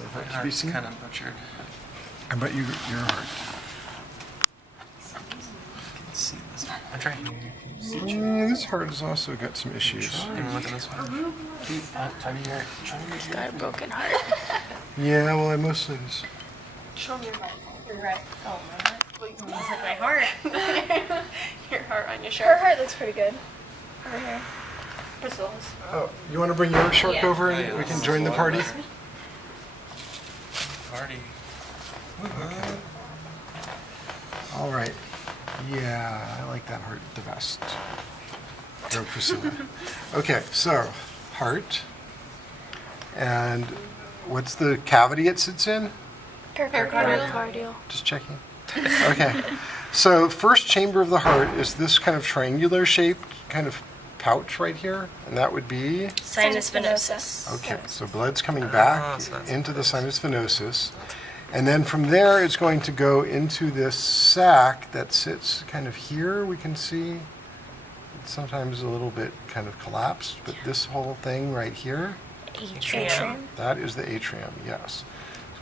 the heart to be Heart's seen? kind of butchered. How about your heart? See this one. I'm trying. Yeah, this heart has also got some issues. Even look at this one. Got a broken heart. Yeah, well, I mostly just... Show me your right. Your right. Oh, my heart. Well, you almost like my heart. Your heart on your Her shirt. heart looks pretty good. Over here. Priscilla's. Oh, you want to bring your shark Yeah. over Oh, and yeah, we this can is join the a lot party? better. Party. All right. Yeah, I like that heart the best. Go Priscilla. Okay, so heart. And what's the cavity it sits in? Pericardial. Just checking. Okay. So first chamber of the heart is this kind of triangular shaped kind of pouch right here, and that would be... Sinus venosus. Okay, so blood's coming back so that's into the sinus venosus. And then from there, it's going to go into this sac that sits kind of here. We can see it's sometimes a little bit kind of collapsed, but this whole thing right here, Atrium. that is the atrium, yes.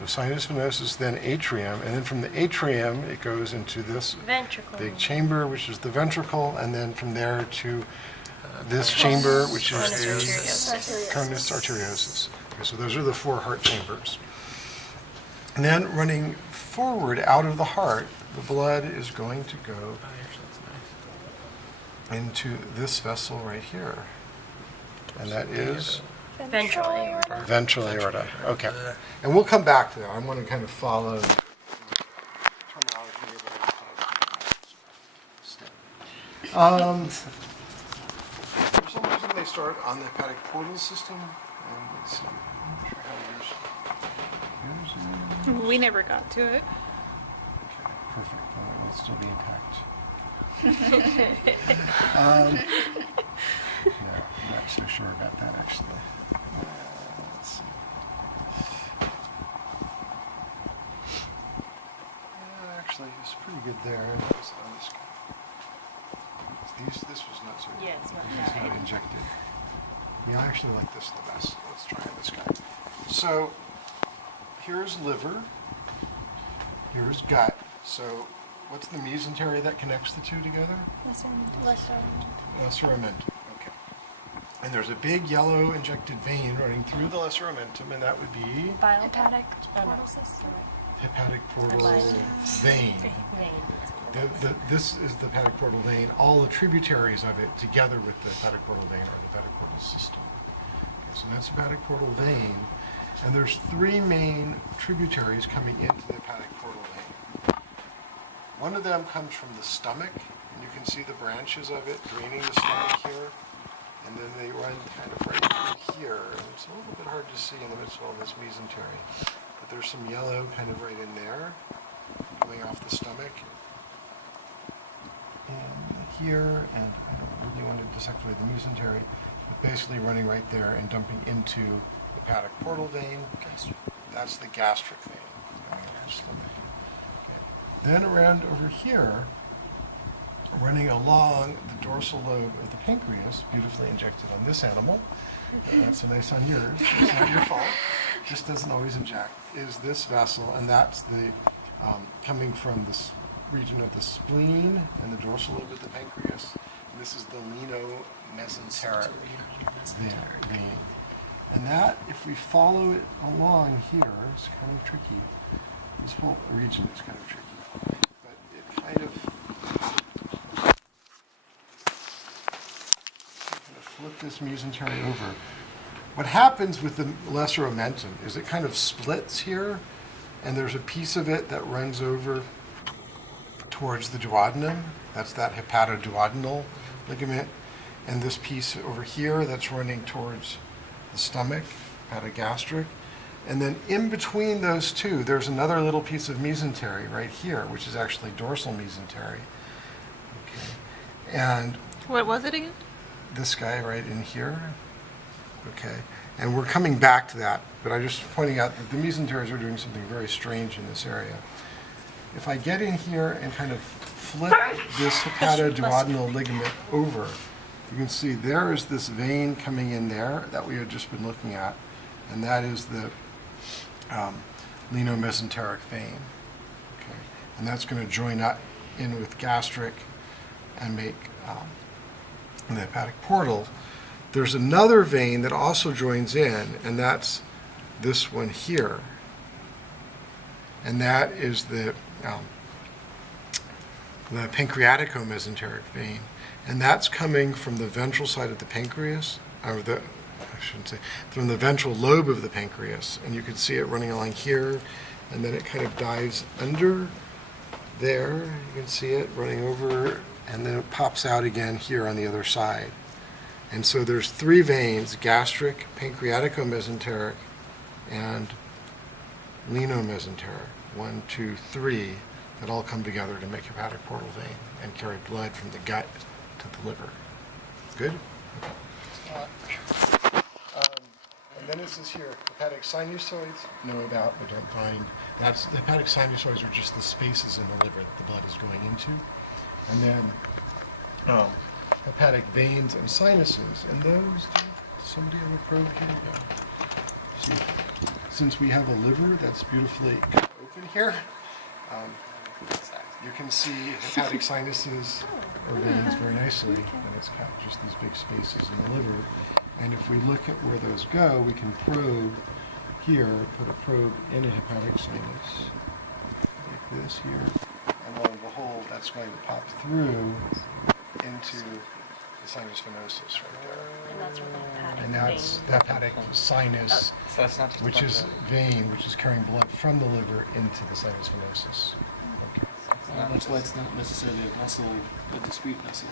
So sinus venosus, then atrium, and then from the atrium, it goes into this Ventricle. big chamber, which is the ventricle, and then from there to this chamber, which is Sinus the arteriosus. conus arteriosus. Okay, so those are the 4 heart chambers. And then running forward out of the heart, the blood is going to go Oh, here's that's nice. into this vessel right here. And that is Ventral aorta. ventral aorta. Okay. And we'll come back to that. I want to kind of follow the terminology here, but I just step. For some reason, they start on the hepatic portal system. Let's see. I'm not sure how to use it. We never got to it. Okay, perfect. Well, it will still be intact. No, I'm not so sure about that actually. Let's see. Actually, it's pretty good there. That's on this guy. This was not so good. Yeah, it's not This is not injected. Yeah, I actually like this the best. Let's try this guy. So, here's liver. Here's gut. So, what's the mesentery that connects the two together? Lesser omentum. Okay. And there's a big yellow injected vein running through the lesser omentum, and that would be Hepatic portal system. hepatic portal vein. This is the hepatic portal vein. All the tributaries of it, together with the hepatic portal vein, are the hepatic portal system. Okay, so that's hepatic portal vein, and there's 3 main tributaries coming into the hepatic portal vein. One of them comes from the stomach, and you can see the branches of it draining the stomach here, and then they run kind of right through here, and it's a little bit hard to see in the midst of all this mesentery, but there's some yellow kind of right in there, coming off the stomach, and here, and I don't really want to dissect away the mesentery, but basically running right there and dumping into the hepatic portal vein. That's the gastric vein. Running off the stomach. Okay. Then around over here, running along the dorsal lobe of the pancreas, beautifully injected on this animal. That's so nice on yours. It's not your fault. Just doesn't always inject. Is this vessel, and that's the coming from this region of the spleen and the dorsal lobe of the pancreas. And this is the lenomesenteric vein. And that, if we follow it along here, it's kind of tricky. This whole region is kind of tricky. But it kind of flip this mesentery over. What happens with the lesser omentum is it kind of splits here, and there's a piece of it that runs over towards the duodenum. That's that hepatoduodenal ligament. And this piece over here that's running towards the stomach, hepatogastric. And then in between those two, there's another little piece of mesentery right here, which is actually dorsal mesentery. Okay. And What was it again? this guy right in here. Okay. And we're coming back to that, but I'm just pointing out that the mesenteries are doing something very strange in this area. If I get in here and kind of flip this hepatoduodenal ligament over, you can see there is this vein coming in there that we had just been looking at, and that is the lenomesenteric vein. Okay, and that's going to join up in with gastric and make the hepatic portal. There's another vein that also joins in, and that's this one here. And that is the pancreaticomesenteric vein. And that's coming from the ventral side of the pancreas, or I shouldn't say, from the ventral lobe of the pancreas. And you can see it running along here, and then it kind of dives under there. You can see it running over, and then it pops out again here on the other side. And so there's three veins: gastric, pancreaticomesenteric, and lenomesenteric. 1, 2, 3, that all come together to make hepatic portal vein and carry blood from the gut to the liver. Good? And then it says here, hepatic sinusoids, know about but don't find. That's the hepatic sinusoids are just the spaces in the liver that the blood is going into. And then hepatic veins and sinuses, and those, somebody have a probe here? Yeah. See, since we have a liver that's beautifully open here, you can see hepatic sinuses or veins very nicely, and it's got just these big spaces in the liver. And if we look at where those go, we can probe here, put a probe in a hepatic sinus, like this here, and lo and behold, that's going to pop through into the sinus venosus right there. And that's where the hepatic And that's vein. the hepatic sinus, So that's not just which is vein, which is carrying blood from the liver into the sinus venosus. Okay. That's why it's not necessarily a vessel, a discrete vessel.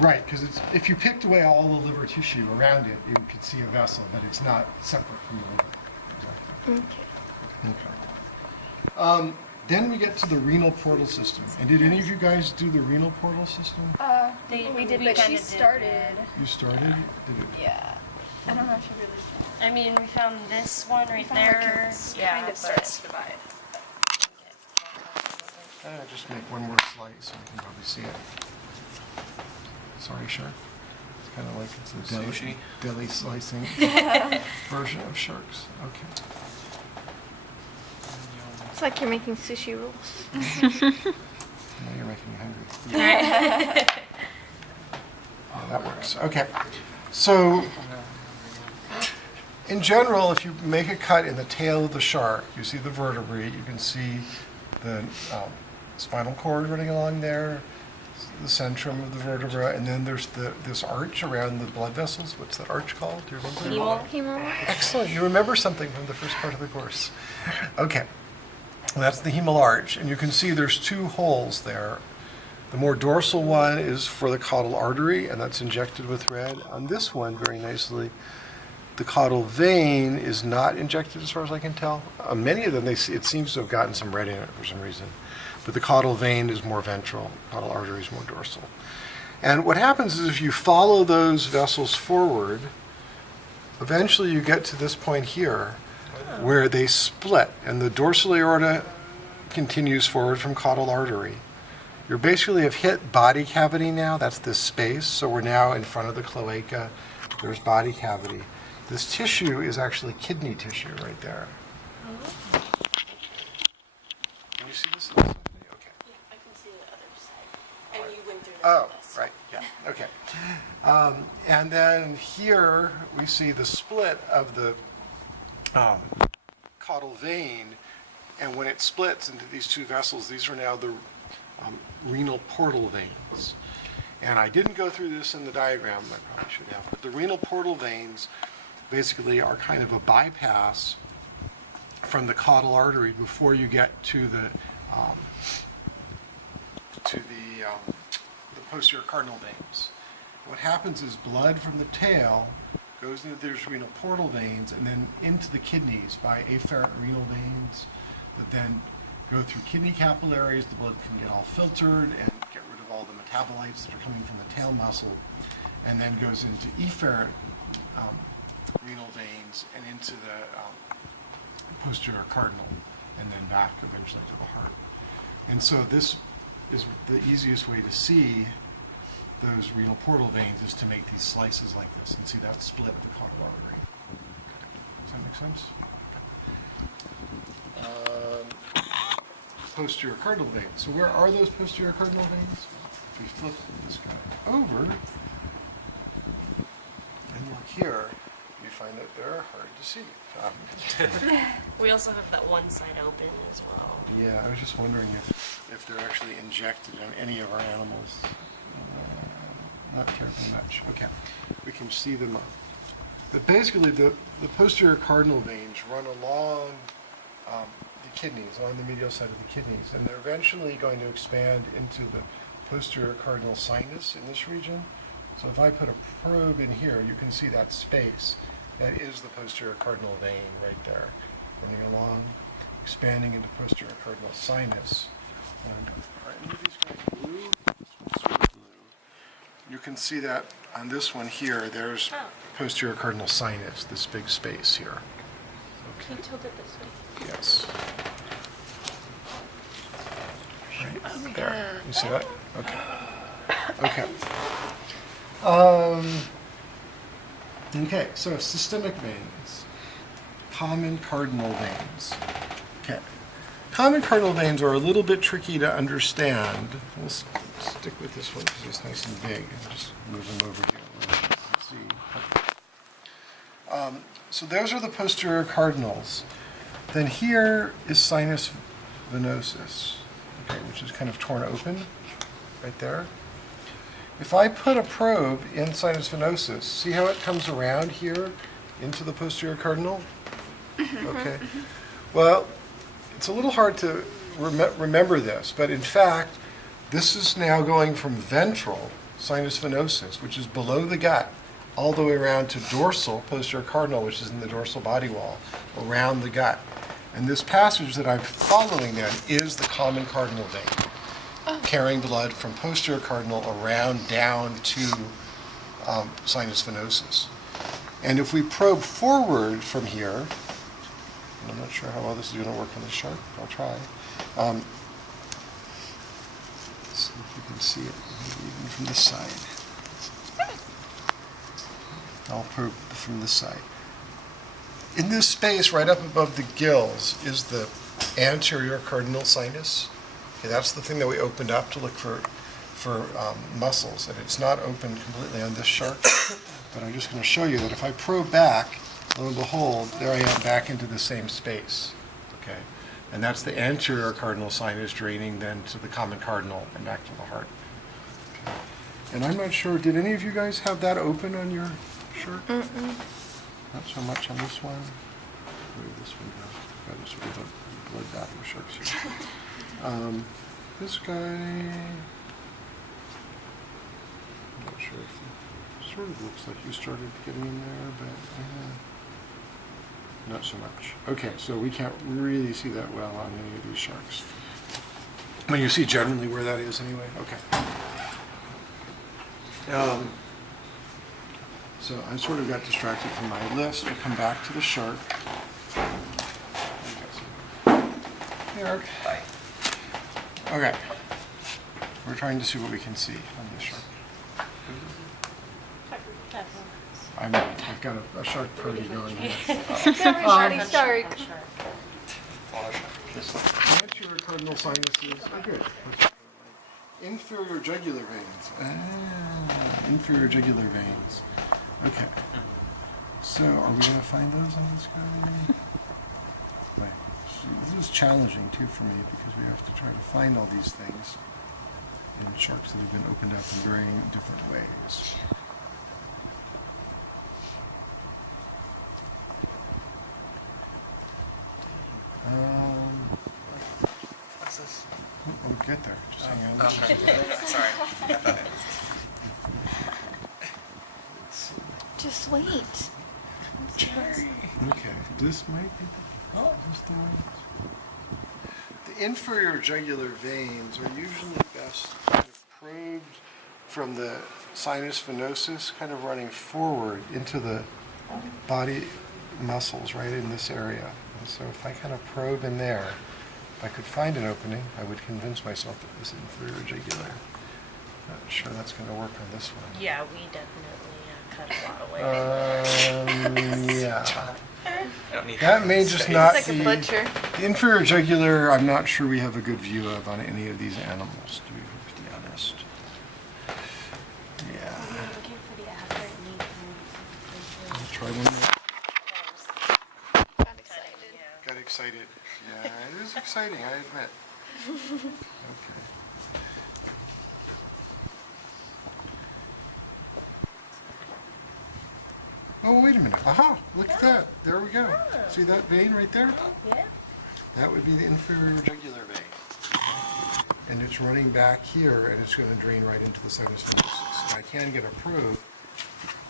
Right, because if you picked away all the liver tissue around it, you could see a vessel, but it's not separate from the liver. Exactly. Okay. Then we get to the renal portal system. And did any of you guys do the renal portal system? We did, But kinda she did, started. You started? Did it? Yeah. I don't know if she really. I mean, we found this one right found where there. it Yeah, kind of starts to divide. Just make one more slice so you can probably see it. Sorry, shark. It's kind of like it's a Sushi? deli slicing version of sharks. Okay. It's like you're making sushi rolls. Now you're making me hungry. Yeah, that works. Okay. So, in general, if you make a cut in the tail of the shark, you see the vertebrae, you can see the spinal cord running along there, the centrum of the vertebra, and then there's this arch around the blood vessels. What's that arch called? Do you remember? Hemel. Excellent. You remember something from the first part of the course. Okay. That's the hemal arch, and you can see there's two holes there. The more dorsal one is for the caudal artery, and that's injected with red. On this one, very nicely, the caudal vein is not injected as far as I can tell. Many of them, it seems to have gotten some red in it for some reason. But the caudal vein is more ventral, caudal artery is more dorsal. And what happens is if you follow those vessels forward, eventually you get to this point here where they split, and the dorsal aorta continues forward from caudal artery. You basically have hit body cavity now, that's this space, so we're now in front of the cloaca, there's body cavity. This tissue is actually kidney tissue right there. Can you see this? Okay. I can see the other side. And you went through that. Oh, right, yeah, okay. And then here we see the split of the caudal vein, and when it splits into these two vessels, these are now the renal portal veins. And I didn't go through this in the diagram, I probably should have, but the renal portal veins basically are kind of a bypass from the caudal artery before you get to the posterior cardinal veins. What happens is blood from the tail goes into these renal portal veins and then into the kidneys by afferent renal veins that then go through kidney capillaries. The blood can get all filtered and get rid of all the metabolites that are coming from the tail muscle, and then goes into efferent renal veins and into the posterior cardinal, and then back eventually to the heart. And so this is the easiest way to see those renal portal veins is to make these slices like this and see that split of the caudal artery. Does that make sense? posterior cardinal veins. So where are those posterior cardinal veins? If we flip this guy over and look here, you find that they're hard to see. We also have that one side open as well. Yeah, I was just wondering if they're actually injected in any of our animals. Not terribly much. Okay, we can see them. But basically, the posterior cardinal veins run along the kidneys, on the medial side of the kidneys, and they're eventually going to expand into the posterior cardinal sinus in this region. So if I put a probe in here, you can see that space. That is the posterior cardinal vein right there, running along, expanding into posterior cardinal sinus. And are any of these guys blue? This one's sort of blue. You can see that on this one here, there's posterior cardinal sinus, this big space here. Can you tilt it this way? Yes. Right there. You see that? Okay. Okay. Okay, so systemic veins. Common cardinal veins. Okay. Common cardinal veins are a little bit tricky to understand. We'll stick with this one because it's nice and big. And just move them over here. Let's see. So those are the posterior cardinals. Then here is sinus venosus, okay, which is kind of torn open right there. If I put a probe in sinus venosus, see how it comes around here into the posterior cardinal? Okay. Well, it's a little hard to remember this, but in fact, this is now going from ventral sinus venosus, which is below the gut, all the way around to dorsal posterior cardinal, which is in the dorsal body wall, around the gut. And this passage that I'm following then is the common cardinal vein, carrying blood from posterior cardinal around down to sinus venosus. And if we probe forward from here, and I'm not sure how well this is going to work on the shark, but I'll try. Let's see if you can see it, maybe even from this side. I'll probe from this side. In this space right up above the gills is the anterior cardinal sinus. Okay, that's the thing that we opened up to look for muscles, and it's not open completely on this shark. But I'm just going to show you that if I probe back, lo and behold, there I am back into the same space. Okay, and that's the anterior cardinal sinus draining then to the common cardinal and back to the heart. Okay. And I'm not sure, did any of you guys have that open on your shark? Not so much on this one. Where did this one go? Got this one, the blood bath of sharks here. This guy, I'm not sure if it sort of looks like you started getting in there, but not so much. Okay, so we can't really see that well on any of these sharks. When you see generally where that is anyway? Okay. So I sort of got distracted from my list. We'll come back to the shark. Hey, Eric. Hi. Okay. We're trying to see what we can see on this shark. I've got a shark party going here. Everybody shark. Anterior cardinal sinuses. Oh, good. Inferior jugular veins. Inferior jugular veins. Okay. So, are we going to find those on this guy? Wait. This is challenging too for me because we have to try to find all these things in sharks that have been opened up in very different ways. What's this? We'll get there. Just hang on. Okay. Sorry. Just wait. Okay, this might be this the one. The inferior jugular veins are usually best kind of probed from the sinus venosus, kind of running forward into the body muscles right in this area. And so if I kind of probe in there, if I could find an opening, I would convince myself that this is inferior jugular. Not sure that's going to work on this one. Yeah, we definitely cut a lot away. Yeah. I don't need That may just not It's like be. a butcher. The inferior jugular, I'm not sure we have a good view of on any of these animals, to be perfectly honest. Yeah. Looking for the after I'll try one more. Got excited. Got excited. Yeah, it is exciting, I admit. Okay. Oh, wait a minute. Aha, look at that. There we go. See that vein right there? Yeah. That would be the inferior jugular vein. And it's running back here, and it's going to drain right into the sinus venosus. And I can get a probe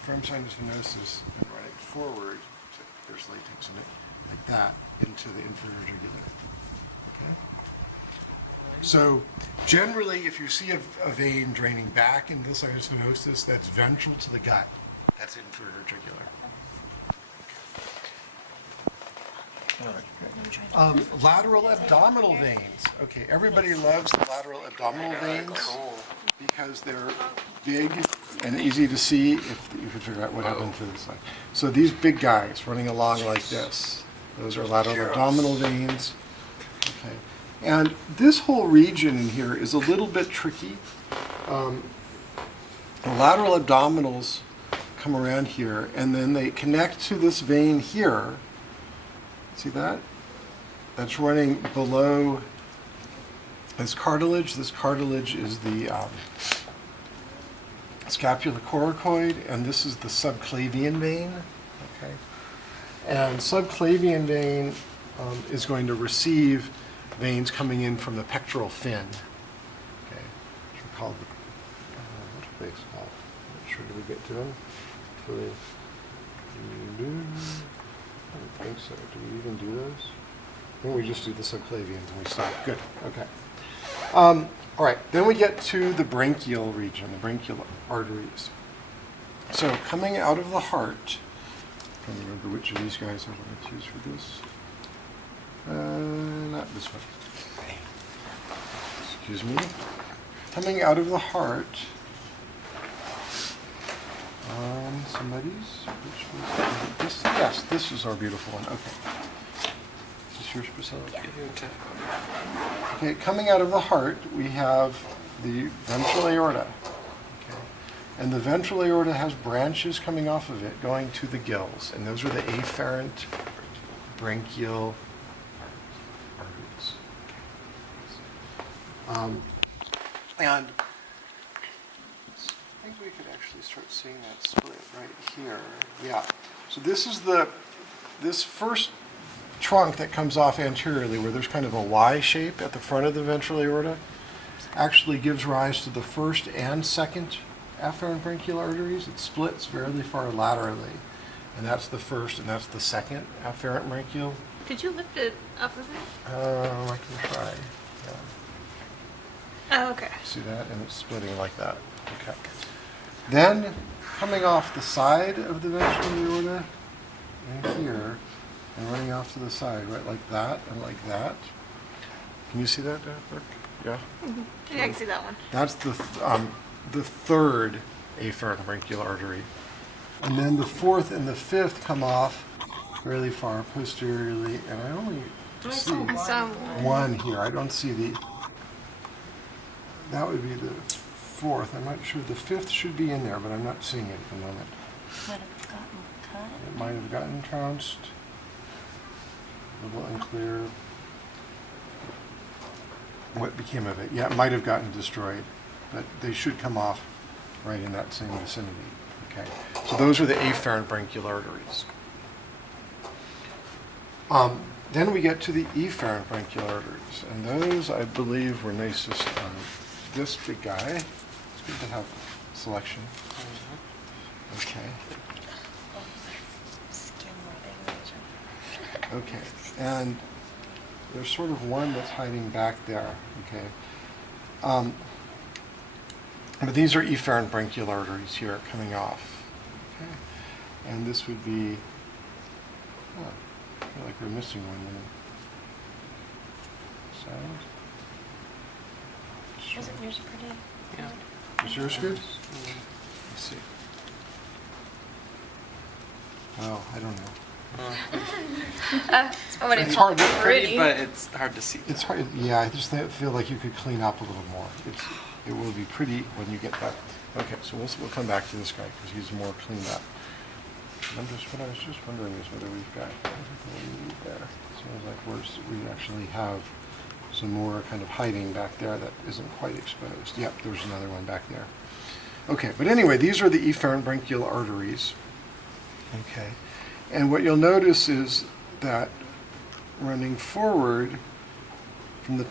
from sinus venosus and run it forward, except there's latex in it, like that, into the inferior jugular. Okay? So generally, if you see a vein draining back into the sinus venosus, that's ventral to the gut. That's inferior jugular. Lateral abdominal veins. Okay, everybody loves the lateral abdominal veins because they're big and easy to see if you can figure out what happened to this side. So these big guys running along like this, those are lateral abdominal veins. Okay, and this whole region in here is a little bit tricky. The lateral abdominals come around here, and then they connect to this vein here. See that? That's running below this cartilage. This cartilage is the scapulocoracoid, and this is the subclavian vein. Okay, and subclavian vein is going to receive veins coming in from the pectoral fin. Okay, which are called the what are they called? I'm not sure. Did we get to them? I don't think so. Do we even do those? I think we just do the subclavians and we stop. Good. Okay. All right. Then we get to the branchial region, the branchial arteries. So coming out of the heart, I can't remember which of these guys I want to choose for this. Not this one. Excuse me. Coming out of the heart. Somebody's. Which was this? Yes, this is our beautiful one. Okay. Is this yours, Priscilla? Yeah. Okay, coming out of the heart, we have the ventral aorta. Okay. And the ventral aorta has branches coming off of it, going to the gills. And those are the afferent branchial arteries. And I think we could actually start seeing that split right here. Yeah. So this is this first trunk that comes off anteriorly, where there's kind of a Y shape at the front of the ventral aorta, actually gives rise to the first and second afferent branchial arteries. It splits fairly far laterally, and that's the first and that's the second afferent branchial. Could you lift it up a bit? I can try. Yeah. Oh, okay. See that? And it's splitting like that. Okay. Then, coming off the side of the ventral aorta, right here, and running off to the side, right, like that and like that. Can you see that, Brooke? Yeah? Yeah, I can see that one. That's the third afferent branchial artery. And then the fourth and the fifth come off fairly far posteriorly, and I only see I saw one here. I don't see the... That would be the fourth. I'm not sure. The fifth should be in there, but I'm not seeing it at the moment. Might have gotten cut. It might have gotten trounced. A little unclear what became of it. Yeah, it might have gotten destroyed, but they should come off right in that same vicinity. Okay, so those are the afferent branchial arteries. Then we get to the efferent branchial arteries, and those, I believe, were nicest on this big guy. It's good to have selection. Okay. Skin rubbing. Okay, and there's sort of one that's hiding back there, okay? But these are efferent branchial arteries here coming off, okay? And this would be, oh, I feel like we're missing one there. Wasn't yours pretty? Yeah. Is yours good? Let's see. Oh, I don't know. I wouldn't It's call hard it to- pretty. But it's hard to see. It's hard, yeah, I just feel like you could clean up a little more. It will be pretty when you get that. Okay, so we'll come back to this guy because he's more cleaned up. What I was just wondering is whether we've got everything we need there. Seems like we actually have some more kind of hiding back there that isn't quite exposed. Yep, there's another one back there. Okay, but anyway, these are the efferent branchial arteries. Okay, and what you'll notice is that running forward from the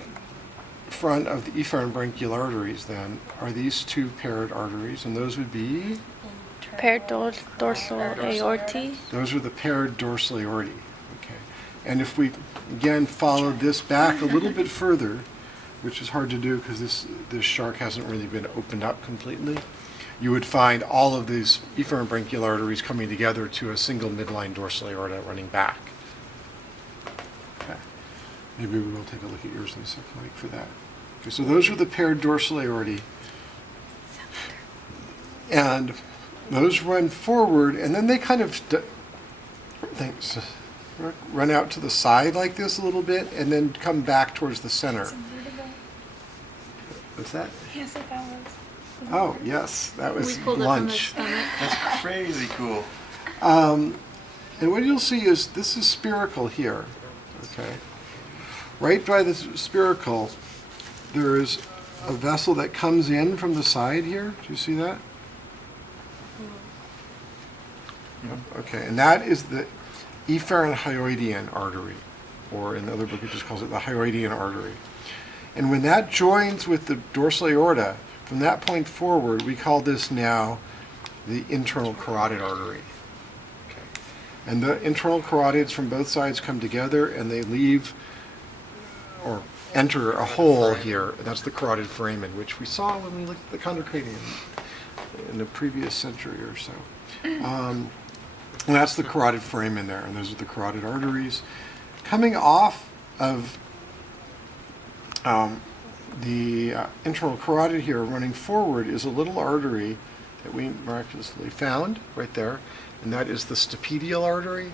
front of the efferent branchial arteries then are these two paired arteries, and those would be, Paired dorsal aorti. those are the paired dorsal aorti. Okay, and if we again follow this back a little bit further, which is hard to do because this shark hasn't really been opened up completely, you would find all of these efferent branchial arteries coming together to a single midline dorsal aorta running back. Okay. Maybe we will take a look at yours in a second, Mike, for that. Okay, so those are the paired dorsal aorti. And those run forward, and then they kind of run out to the side like this a little bit, and then come back towards the center. What's that? Yes, like that was. Oh, yes, that was We pulled it from the lunch. stomach. That's crazy cool. And what you'll see is this is spherical here, okay? Right by the spiracle, there is a vessel that comes in from the side here. Do you see that? Okay, and that is the efferent hyoidean artery, or in the other book it just calls it the hyoidean artery. And when that joins with the dorsal aorta, from that point forward, we call this now the internal carotid artery. Okay. And the internal carotids from both sides come together and they leave or enter a hole here. And that's the carotid foramen, which we saw when we looked at the chondrocranium in the previous century or so. And that's the carotid foramen there, and those are the carotid arteries. Coming off of the internal carotid here, running forward, is a little artery that we miraculously found right there, and that is the stapedial artery,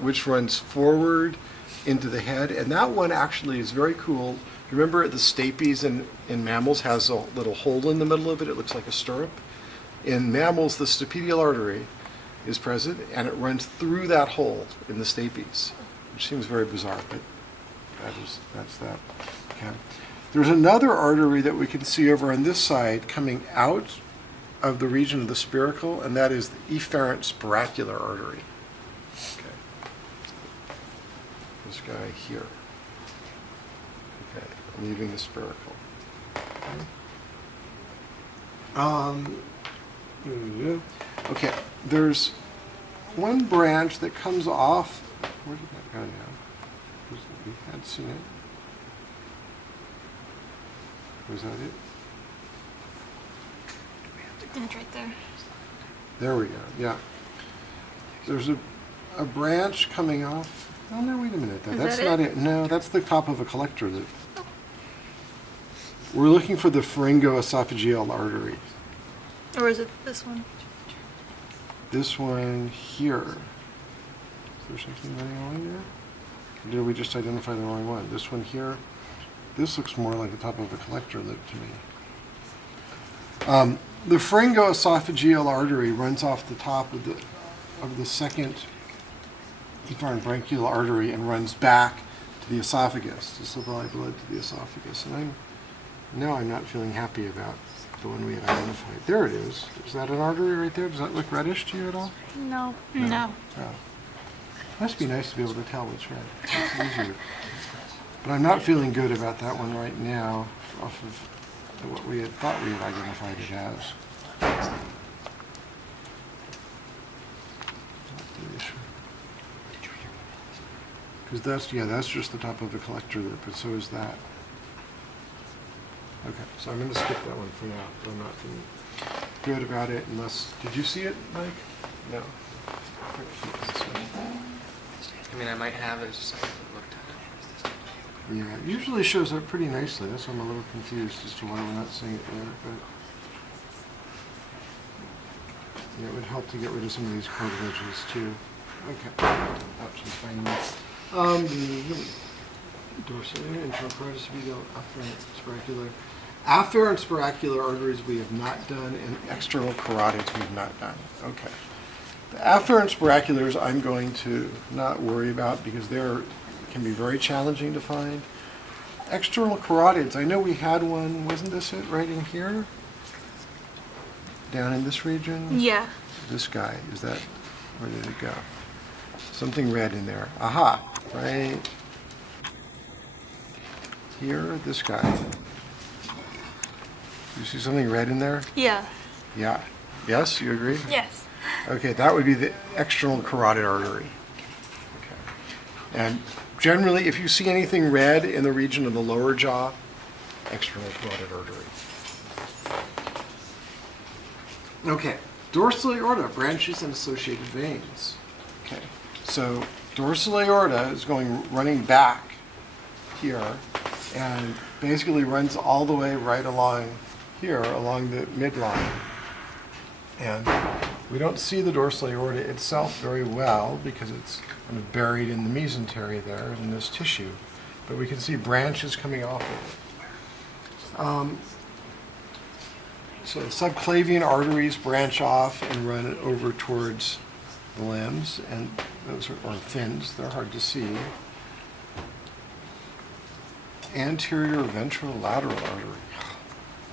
which runs forward into the head. And that one actually is very cool. Remember the stapes in mammals has a little hole in the middle of it. It looks like a stirrup. In mammals, the stapedial artery is present, and it runs through that hole in the stapes, which seems very bizarre, but that's that. Okay. There's another artery that we can see over on this side coming out of the region of the spiracle, and that is the efferent spiracular artery. Okay. This guy here. Okay, leaving the spiracle. Okay, there's one branch that comes off. Where did that go now? We had seen it. Was that it? It's right there. There we go, yeah. There's a branch coming off. Oh, no, wait a minute. That's that not it. No, that's the top of a collector. We're looking for the pharyngoesophageal artery. Or is it this one? This one here. Is there something going on there? Or did we just identify the wrong one? This one here. This looks more like the top of a collector lip to me. The pharyngoesophageal artery runs off the top of the second efferent branchial artery and runs back to the esophagus, to supply blood to the esophagus. And I'm not feeling happy about the one we had identified. There it is. Is that an artery right there? Does that look reddish to you at all? No. Oh. Must be nice to be able to tell what's red. It's easier. But I'm not feeling good about that one right now off of what we had thought we had identified it as. Because that's just the top of the collector lip, but so is that. Okay, so I'm going to skip that one for now. I'm not feeling good about it unless, did you see it, Mike? No. I mean, I might have it, it's just I haven't looked at it. Yeah, it usually shows up pretty nicely. That's why I'm a little confused as to why we're not seeing it there. But yeah, it would help to get rid of some of these cartilages too. Okay. Ouch, I'm finding this. Dorsal, internal carotid, medial, afferent, spiracular. Afferent spiracular arteries we have not done, and external carotids we've not done. Okay. The afferent spiraculars I'm going to not worry about because they're can be very challenging to find. External carotids, I know we had one, wasn't this it right in here? Down in this region? Yeah. This guy, is that, where did it go? Something red in there. Aha, right here, this guy. You see something red in there? Yeah. Yeah. Yes, you agree? Yes. Okay, that would be the external carotid artery. Okay. And generally, if you see anything red in the region of the lower jaw, external carotid artery. Okay, dorsal aorta, branches and associated veins. Okay, so dorsal aorta is running back here and basically runs all the way right along here, along the midline. And we don't see the dorsal aorta itself very well because it's kind of buried in the mesentery there in this tissue, but we can see branches coming off of it. So subclavian arteries branch off and run over towards the limbs, and those are, or fins, they're hard to see. Anterior ventrolateral artery.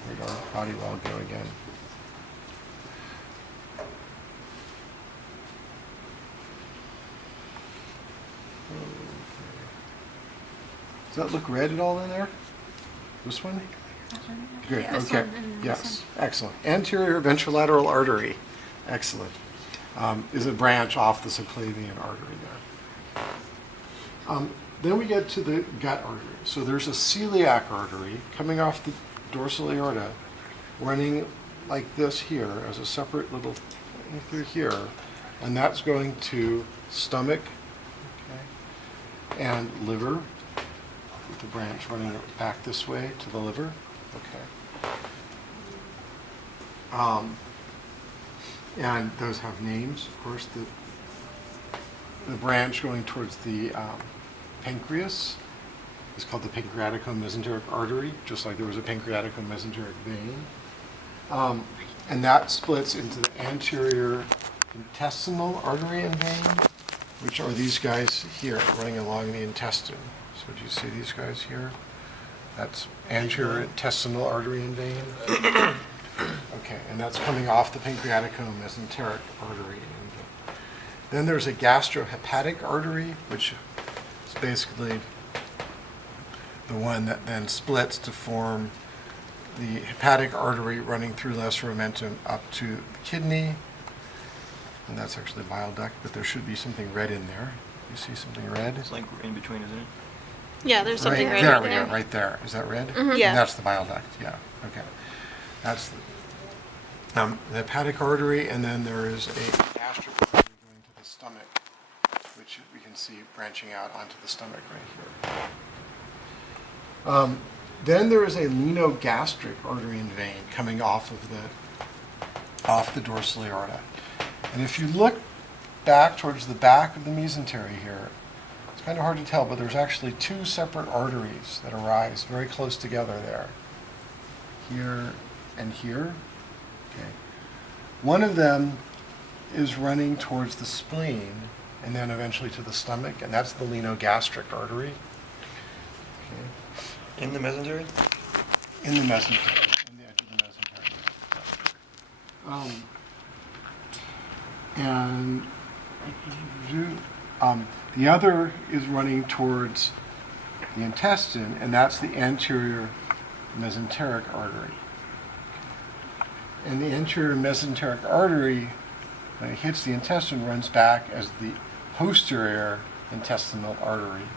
Where'd our body wall go again? Does that look red at all in there? This one? Good, This okay. one and this Yes, excellent. Anterior ventrolateral artery, excellent. Is a branch off the subclavian artery there. Then we get to the gut artery. So there's a celiac artery coming off the dorsal aorta, running like this here as a separate little thing through here, and that's going to stomach, okay, and liver, with the branch running back this way to the liver. Okay. And those have names, of course. The branch going towards the pancreas is called the pancreatico-mesenteric artery, just like there was a pancreatico-mesenteric vein. And that splits into the anterior intestinal artery and vein, which are these guys here running along the intestine. So do you see these guys here? That's anterior intestinal artery and vein. Okay, and that's coming off the pancreatico-mesenteric artery. And then there's a gastrohepatic artery, which is basically the one that then splits to form the hepatic artery running through lesser omentum up to the kidney. And that's actually a bile duct, but there should be something red in there. You see something red? It's like in between, isn't it? Yeah, there's something right right there. over We there. go, right there. Is that red? Yeah. And that's the bile duct. Yeah. Okay. That's the hepatic artery, and then there is a gastric artery going to the stomach, which we can see branching out onto the stomach right here. Then there is a lenogastric artery and vein coming off the dorsal aorta. And if you look back towards the back of the mesentery here, it's kind of hard to tell, but there's actually two separate arteries that arise very close together there. Here and here. Okay. One of them is running towards the spleen and then eventually to the stomach, and that's the lenogastric artery. Okay. In the mesentery? In the mesentery, in the edge of the mesentery. And the other is running towards the intestine, and that's the anterior mesenteric artery. And the anterior mesenteric artery, when it hits the intestine, runs back as the posterior intestinal artery,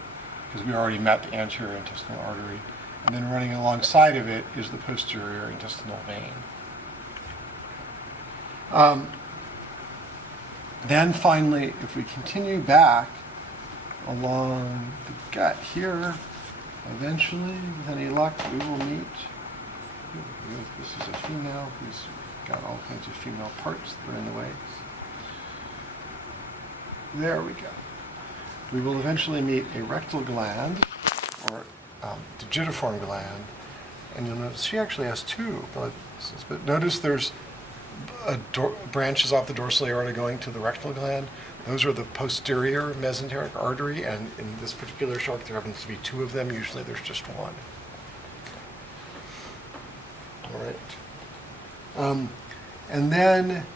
because we already met the anterior intestinal artery. And then running alongside of it is the posterior intestinal vein. Then finally, if we continue back along the gut here, eventually, with any luck, we will meet. This is a female who's got all kinds of female parts that are in the way. There we go. We will eventually meet a rectal gland, or digitiform gland, and you'll notice she actually has two blood vessels. But notice there's branches off the dorsal aorta going to the rectal gland. Those are the posterior mesenteric artery, and in this particular shark there happens to be two of them. Usually there's just one. All right. And then,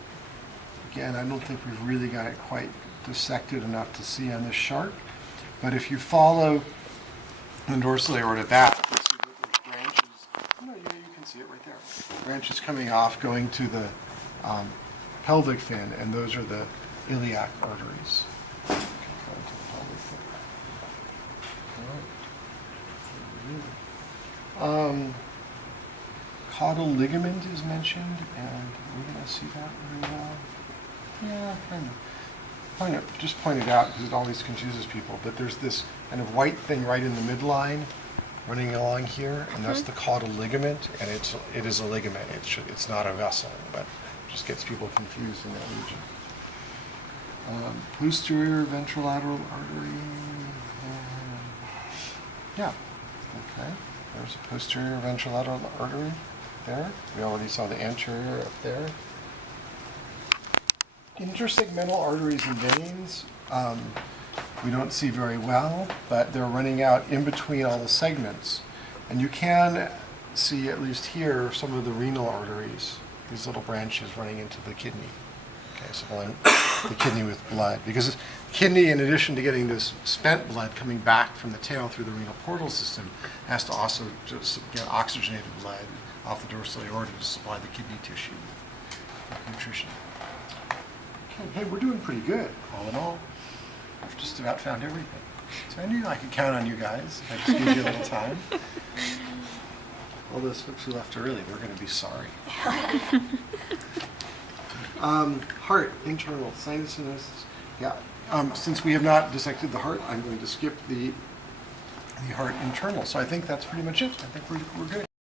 again, I don't think we've really got it quite dissected enough to see on this shark, but if you follow the dorsal aorta back, you see that there's branches. Oh, no, yeah, you can see it right there. Branches coming off, going to the pelvic fin, and those are the iliac arteries. Okay, going to the pelvic fin. All right. Caudal ligament is mentioned, and we're going to see that very well. Yeah, just point it out because it always confuses people. But there's this kind of white thing right in the midline, running along here, and that's the caudal ligament, and it is a ligament. It's not a vessel, but it just gets people confused in that region. Posterior ventrolateral artery. Yeah. Okay. There's a posterior ventrolateral artery there. We already saw the anterior up there. Intersegmental arteries and veins, we don't see very well, but they're running out in between all the segments. And you can see, at least here, some of the renal arteries, these little branches running into the kidney. Okay, supplying the kidney with blood. Because the kidney, in addition to getting this spent blood coming back from the tail through the renal portal system, has to also just get oxygenated blood off the dorsal aorta to supply the kidney tissue with nutrition. Okay, hey, we're doing pretty good, all in all. I've just about found everything. So I knew I could count on you guys if I just gave you a little time. All those folks who left early, they're going to be sorry. Heart, internal sinus. Yeah. Since we have not dissected the heart, I'm going to skip the heart internal. So I think that's pretty much it. I think we're good.